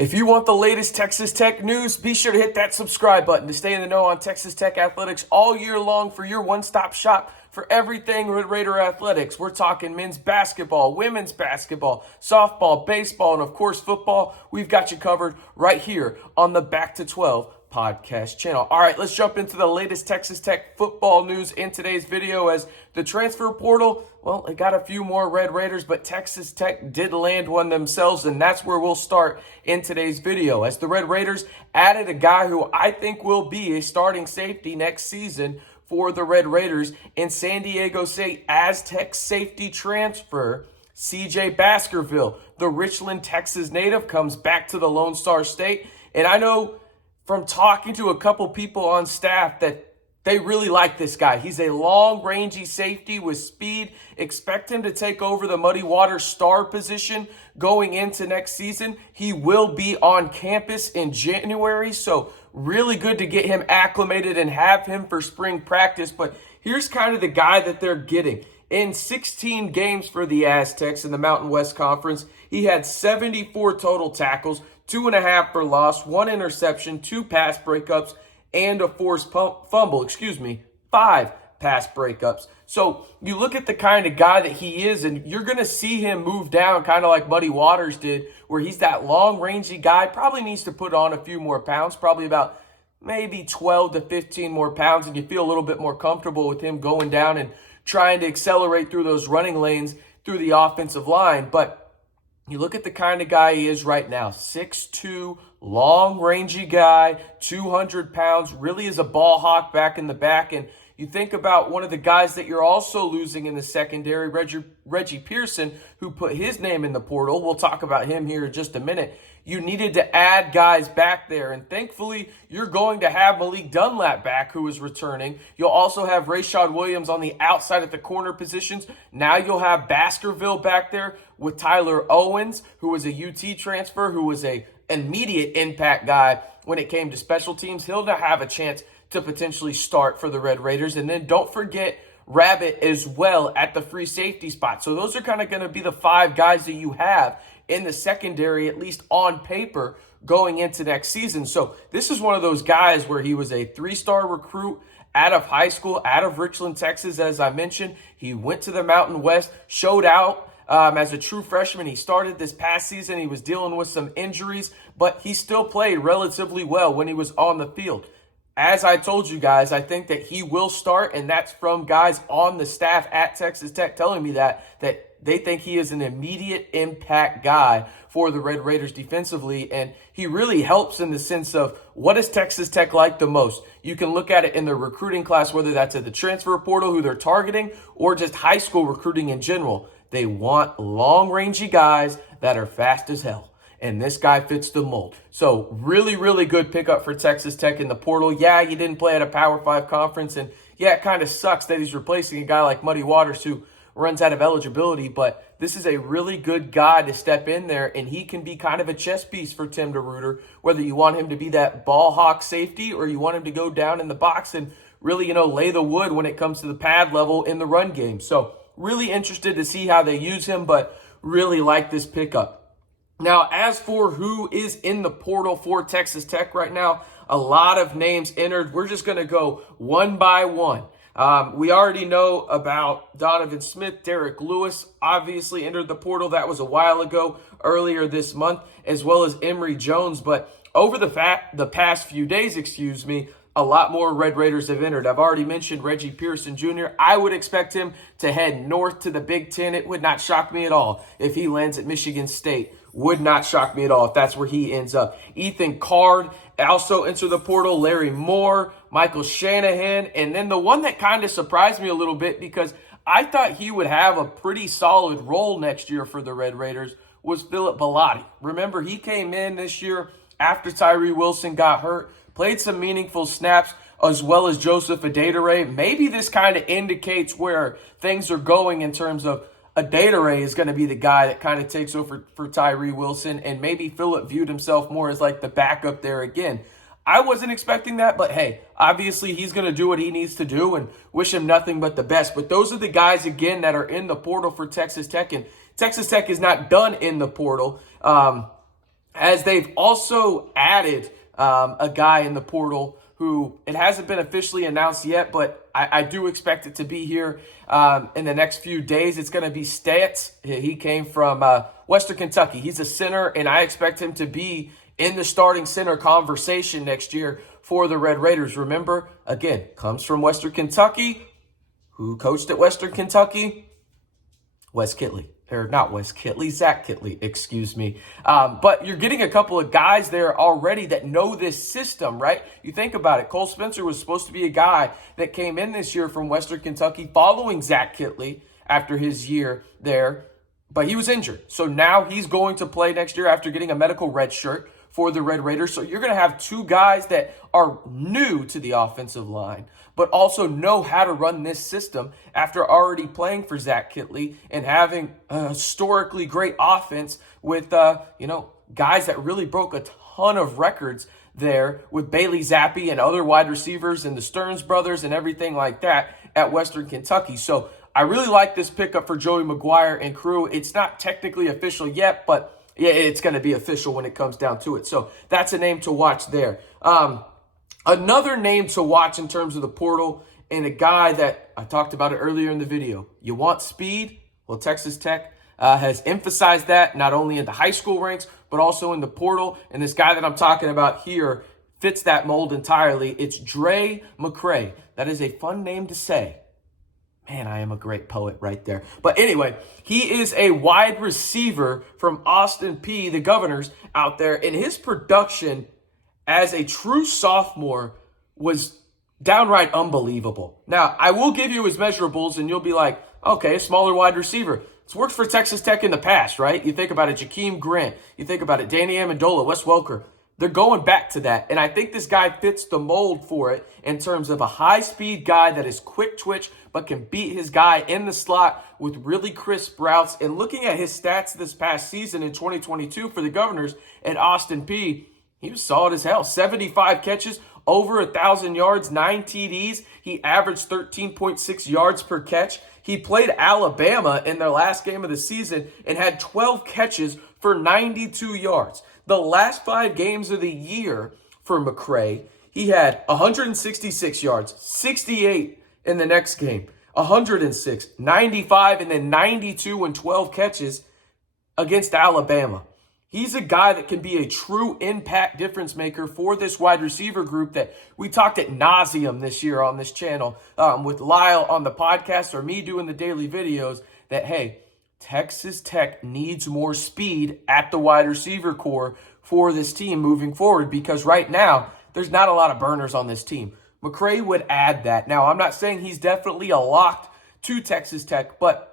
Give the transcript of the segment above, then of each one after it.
If you want the latest Texas Tech news, be sure to hit that subscribe button to stay in the know on Texas Tech athletics all year long for your one-stop shop for everything Red Raider athletics. We're talking men's basketball, women's basketball, softball, baseball, and of course football. We've got you covered right here on the Back to 12 podcast channel. All right, let's jump into the latest Texas Tech football news in today's video as the transfer portal, well, they got a few more Red Raiders, but Texas Tech did land one themselves, and that's where we'll start in today's video as the Red Raiders added a guy who I think will be a starting safety next season for the Red Raiders in San Diego State Aztec safety transfer. CJ Baskerville, the Richland, Texas native, comes back to the Lone Star State, and I know from talking to a couple people on staff that they really like this guy. He's a long, rangy safety with speed. Expect him to take over the Muddy Waters star position going into next season. He will be on campus in January, so really good to get him acclimated and have him for spring practice. But here's kind of the guy that they're getting. In 16 games for the Aztecs in the Mountain West Conference, he had 74 total tackles, 2.5 for loss, 1 interception, 2 pass breakups, and a forced fumble, 5 pass breakups. So you look at the kind of guy that he is, and you're going to see him move down kind of like Muddy Waters did, where he's that long, rangy guy, probably needs to put on a few more pounds, probably about maybe 12 to 15 more pounds, and you feel a little bit more comfortable with him going down and trying to accelerate through those running lanes through the offensive line. But you look at the kind of guy he is right now, 6'2", long, rangy guy, 200 pounds, really is a ball hawk back in the back. And you think about one of the guys that you're also losing in the secondary, Reggie Pearson, who put his name in the portal. We'll talk about him here in just a minute. You needed to add guys back there, and thankfully, you're going to have Malik Dunlap back, who is returning. You'll also have Rashad Williams on the outside at the corner positions. Now you'll have Baskerville back there with Tyler Owens, who was a UT transfer, who was a immediate impact guy when it came to special teams. He'll now have a chance to potentially start for the Red Raiders. And then don't forget Rabbit as well at the free safety spot. So those are kind of going to be the 5 guys that you have in the secondary, at least on paper, going into next season. So this is one of those guys where he was a 3-star recruit out of high school, out of Richland, Texas, as I mentioned. He went to the Mountain West, showed out as a true freshman. He started this past season. He was dealing with some injuries, but he still played relatively well when he was on the field. As I told you guys, I think that he will start, and that's from guys on the staff at Texas Tech telling me that they think he is an immediate impact guy for the Red Raiders defensively, and he really helps in the sense of what does Texas Tech like the most? You can look at it in their recruiting class, whether that's at the transfer portal, who they're targeting, or just high school recruiting in general. They want long, rangy guys that are fast as hell. And this guy fits the mold. So really, really good pickup for Texas Tech in the portal. Yeah, he didn't play at a Power 5 conference. And yeah, it kind of sucks that he's replacing a guy like Muddy Waters who runs out of eligibility. But this is a really good guy to step in there. And he can be kind of a chess piece for Tim DeRuyter, whether you want him to be that ball hawk safety or you want him to go down in the box and really, lay the wood when it comes to the pad level in the run game. So really interested to see how they use him, but really like this pickup. Now, as for who is in the portal for Texas Tech right now, a lot of names entered. We're just going to go one by one. We already know about Donovan Smith. Derrick Lewis obviously entered the portal. That was a while ago, earlier this month, as well as Imari Jones. But over the past few days, a lot more Red Raiders have entered. I've already mentioned Reggie Pearson Jr. I would expect him to head north to the Big Ten. It would not shock me at all if he lands at Michigan State. Would not shock me at all if that's where he ends up. Ethan Carde also entered the portal. Larry Moore, Michael Shanahan, and then the one that kind of surprised me a little bit because I thought he would have a pretty solid role next year for the Red Raiders was Philip Blidi. Remember, he came in this year after Tyree Wilson got hurt, played some meaningful snaps, as well as Joseph Adedire. Maybe this kind of indicates where things are going in terms of Adedire is going to be the guy that kind of takes over for Tyree Wilson, and maybe Philip viewed himself more as like the backup there again. I wasn't expecting that, but hey, obviously he's going to do what he needs to do and wish him nothing but the best. But those are the guys, again, that are in the portal for Texas Tech, and Texas Tech is not done in the portal. as they've also added a guy in the portal who it hasn't been officially announced yet, but I do expect it to be here in the next few days. It's going to be Staats. He came from Western Kentucky. He's a center, and I expect him to be in the starting center conversation next year for the Red Raiders. Remember, again, comes from Western Kentucky. Who coached at Western Kentucky? Wes Kittley. Or not Wes Kittley, Zach Kittley, excuse me. But you're getting a couple of guys there already that know this system, right? You think about it. Cole Spencer was supposed to be a guy that came in this year from Western Kentucky following Zach Kittley after his year there, but he was injured. So now he's going to play next year after getting a medical red shirt for the Red Raiders. So you're going to have two guys that are new to the offensive line, but also know how to run this system after already playing for Zach Kittley and having a historically great offense with, guys that really broke a ton of records there with Bailey Zappi and other wide receivers and the Stearns brothers and everything like that at Western Kentucky. So I really like this pickup for Joey McGuire and crew. It's not technically official yet, but yeah, it's going to be official when it comes down to it. So that's a name to watch there. Another name to watch in terms of the portal, and a guy that I talked about it earlier in the video. You want speed? Well, Texas Tech has emphasized that not only in the high school ranks, but also in the portal. And this guy that I'm talking about here fits that mold entirely. It's Drae McCray. That is a fun name to say. Man, I am a great poet right there. But anyway, he is a wide receiver from Austin Peay, the Governors out there. And his production as a true sophomore was downright unbelievable. Now, I will give you his measurables, and you'll be like, okay, a smaller wide receiver. It's worked for Texas Tech in the past, right? You think about it, Jakeem Grant. You think about it, Danny Amendola, Wes Welker. They're going back to that. And I think this guy fits the mold for it in terms of a high-speed guy that is quick twitch, but can beat his guy in the slot with really crisp routes. And looking at his stats this past season in 2022 for the Governors at Austin Peay, he was solid as hell. 75 catches, over 1,000 yards, 9 TDs. He averaged 13.6 yards per catch. He played Alabama in their last game of the season and had 12 catches for 92 yards. The last 5 games of the year for McCray, he had 166 yards, 68 in the next game, 106, 95, and then 92 and 12 catches against Alabama. He's a guy that can be a true impact difference maker for this wide receiver group that we talked ad nauseum this year on this channel with Lyle on the podcast or me doing the daily videos that, hey, Texas Tech needs more speed at the wide receiver core for this team moving forward because right now there's not a lot of burners on this team. McCray would add that. Now, I'm not saying he's definitely a lock to Texas Tech, but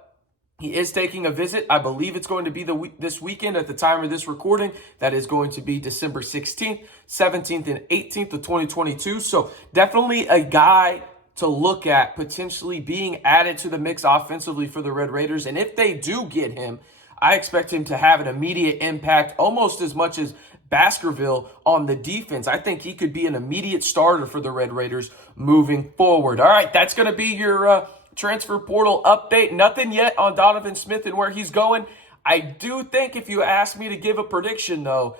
he is taking a visit. I believe it's going to be this weekend at the time of this recording. That is going to be December 16th, 17th, and 18th of 2022. So definitely a guy to look at potentially being added to the mix offensively for the Red Raiders. And if they do get him, I expect him to have an immediate impact almost as much as Baskerville on the defense. I think he could be an immediate starter for the Red Raiders moving forward. All right, that's going to be your transfer portal update. Nothing yet on Donovan Smith and where he's going. I do think if you ask me to give a prediction, though,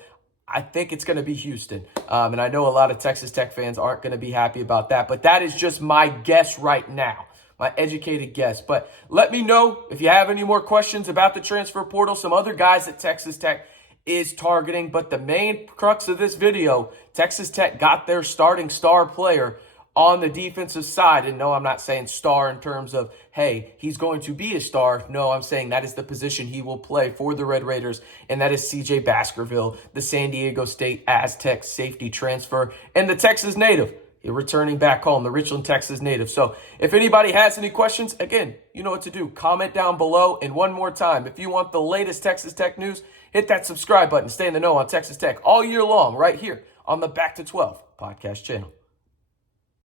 I think it's going to be Houston. And I know a lot of Texas Tech fans aren't going to be happy about that, but that is just my guess right now, my educated guess. But let me know if you have any more questions about the transfer portal, some other guys that Texas Tech is targeting. But the main crux of this video, Texas Tech got their starting star player on the defensive side. And no, I'm not saying star in terms of, hey, he's going to be a star. No, I'm saying that is the position he will play for the Red Raiders, and that is CJ Baskerville, the San Diego State Aztec safety transfer, and the Texas native. You're returning back home, the Richland, Texas native. So if anybody has any questions, again, you know what to do. Comment down below. And one more time, if you want the latest Texas Tech news, hit that subscribe button. Stay in the know on Texas Tech all year long right here on the Back to 12 podcast channel.